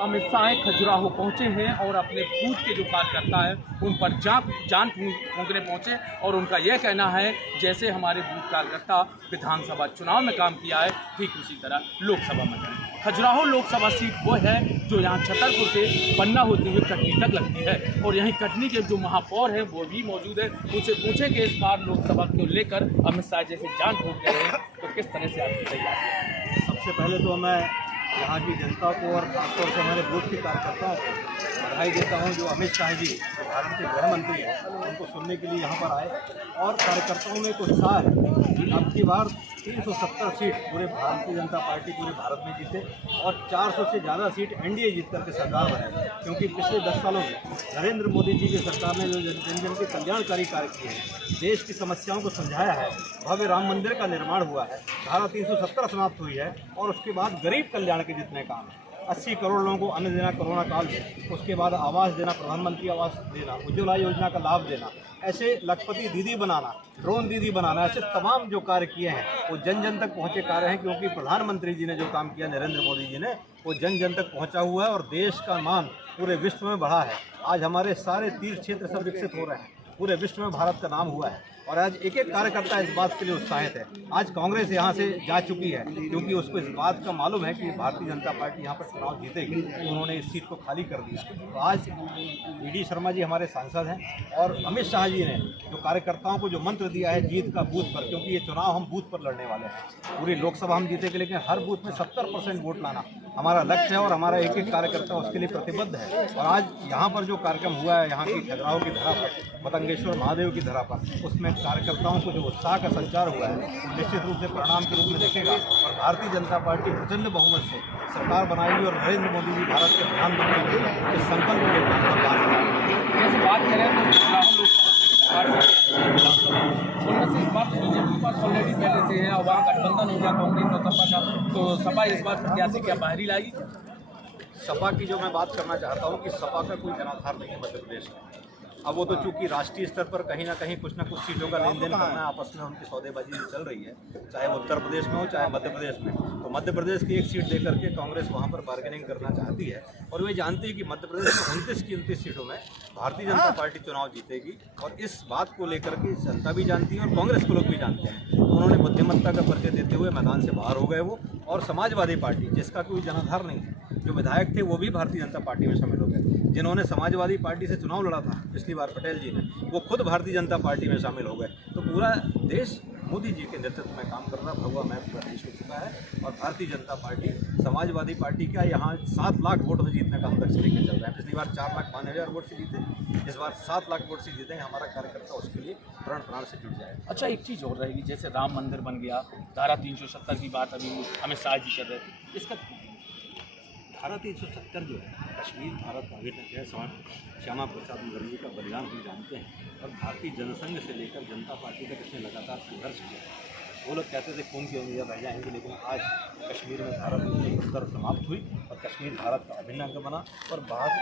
अमित शाह खजुराहो पहुंचे हैं और अपने बूथ के जो कार्यकर्ता हैं उन पर जान फूंकने पहुंचे और उनका यह कहना है जैसे हमारे बूथ कार्यकर्ता विधानसभा चुनाव में काम किया है ठीक उसी तरह लोकसभा में करें। खजुराहो लोकसभा सीट वो है जो यहाँ छतरपुर से पन्ना होती हुई कटनी तक लगती है और यहीं कटनी के जो महापौर हैं वो भी मौजूद है। उनसे पूछे कि इस बार लोकसभा को लेकर अमित शाह जैसे जान फूंक रहे हैं तो किस तरह से आपकी तैयारी? सबसे पहले तो मैं यहाँ की जनता को और खासतौर से हमारे बूथ के कार्यकर्ताओं को बधाई देता हूँ जो अमित शाह जी जो भारत के गृह मंत्री हैं उनको सुनने के लिए यहाँ पर आए और कार्यकर्ताओं में एक उत्साह है कि अब की बार 370 सीट पूरे भारतीय जनता पार्टी पूरे भारत में जीते और 400 से ज़्यादा सीट एनडीए जीत करके सरकार बने, क्योंकि पिछले 10 सालों में नरेंद्र मोदी जी की सरकार ने जो जन के कल्याणकारी कार्य किए हैं, देश की समस्याओं को समझाया है, भव्य राम मंदिर का निर्माण हुआ है, धारा 370 समाप्त हुई है और उसके बाद गरीब कल्याण के जितने काम हैं, 80 करोड़ लोगों को अन्न देना कोरोना काल में, उसके बाद आवास देना, प्रधानमंत्री आवास देना, उज्ज्वला योजना का लाभ देना, ऐसे लखपति दीदी बनाना, ड्रोन दीदी बनाना, ऐसे तमाम जो कार्य किए हैं वो जन जन तक पहुँचे कार्य हैं, क्योंकि प्रधानमंत्री जी ने जो काम किया नरेंद्र मोदी जी ने वो जन जन तक पहुँचा हुआ है और देश का मान पूरे विश्व में बढ़ा है। आज हमारे सारे तीर्थ क्षेत्र सब विकसित हो रहे हैं, पूरे विश्व में भारत का नाम हुआ है और आज एक एक कार्यकर्ता इस बात के लिए उत्साहित है। आज कांग्रेस यहाँ से जा चुकी है क्योंकि उसको इस बात का मालूम है कि भारतीय जनता पार्टी यहाँ पर चुनाव जीतेगी, तो उन्होंने इस सीट को खाली कर दिया। तो आज डी शर्मा जी हमारे सांसद हैं और अमित शाह जी ने जो कार्यकर्ताओं को जो मंत्र दिया है जीत का बूथ पर, क्योंकि ये चुनाव हम बूथ पर लड़ने वाले हैं, पूरी लोकसभा हम जीतेंगे लेकिन हर बूथ में 70% वोट लाना हमारा लक्ष्य है और हमारा एक एक कार्यकर्ता उसके लिए प्रतिबद्ध है। और आज यहाँ पर जो कार्यक्रम हुआ है यहाँ की खजुराहो की धरा पर, मतंगेश्वर महादेव की धरा पर, उसमें कार्यकर्ताओं को जो उत्साह का संचार हुआ है निश्चित रूप से परिणाम के रूप में देखेगा और भारतीय जनता पार्टी प्रचंड बहुमत से सरकार बनाएगी और नरेंद्र मोदी जी भारत के प्रधानमंत्री के इस संकल्प के जैसे बात करें तो उनमें से इस बार बीजेपी के पास ऑलरेडी पहले से है और वहाँ गठबंधन हो गया कांग्रेस और सपा का, तो सपा इस बार प्रत्याशी क्या बाहरी लाएगी? सपा की जो मैं बात करना चाहता हूँ कि सपा का कोई जनाधार नहीं है मध्य प्रदेश में। अब वो तो चूंकि राष्ट्रीय स्तर पर कहीं ना कहीं कुछ ना कुछ सीटों का लेन देन करना है, आपस में उनकी सौदेबाजी चल रही है, चाहे वो उत्तर प्रदेश में हो चाहे मध्य प्रदेश में। तो मध्य प्रदेश की एक सीट दे करके कांग्रेस वहाँ पर बार्गेनिंग करना चाहती है और वे जानती है कि मध्य प्रदेश में 29 की 29 सीटों में भारतीय जनता पार्टी चुनाव जीतेगी और इस बात को लेकर के जनता भी जानती है और कांग्रेस के लोग भी जानते हैं। तो उन्होंने बुद्धिमत्ता का परिचय देते हुए मैदान से बाहर हो गए वो, और समाजवादी पार्टी जिसका कोई जनाधार नहीं है, जो विधायक थे वो भी भारतीय जनता पार्टी में शामिल हो गए, जिन्होंने समाजवादी पार्टी से चुनाव लड़ा था पिछली बार पटेल जी ने, वो खुद भारतीय जनता पार्टी में शामिल हो गए। तो पूरा देश मोदी जी के नेतृत्व में काम कर रहा भगवा मैप पूरा देश हो चुका है और भारतीय जनता पार्टी समाजवादी पार्टी का यहाँ 7 लाख वोट से जीतने का हम लक्ष्य लेकर चल रहे हैं। पिछली बार 4,05,000 वोट से जीते, इस बार 7 लाख वोट से जीतेंगे। हमारा कार्यकर्ता उसके लिए प्रण प्राण से जुट जाए। अच्छा, एक चीज़ और रहेगी, जैसे राम मंदिर बन गया, धारा 370 की बात अभी अमित शाह जी कर रहे थे, इसका धारा 370 जो है कश्मीर भारत का अभिन्न है, श्यामा प्रसाद मुखर्जी का बलिदान हम जानते हैं और भारतीय जनसंघ से लेकर जनता पार्टी तक इसने लगातार संघर्ष किया। वो लोग कहते थे खून की उंगलियां रह जाएंगी, लेकिन आज कश्मीर में धारा 370 समाप्त हुई और कश्मीर भारत का अभिन्न अंग बना और बाहर से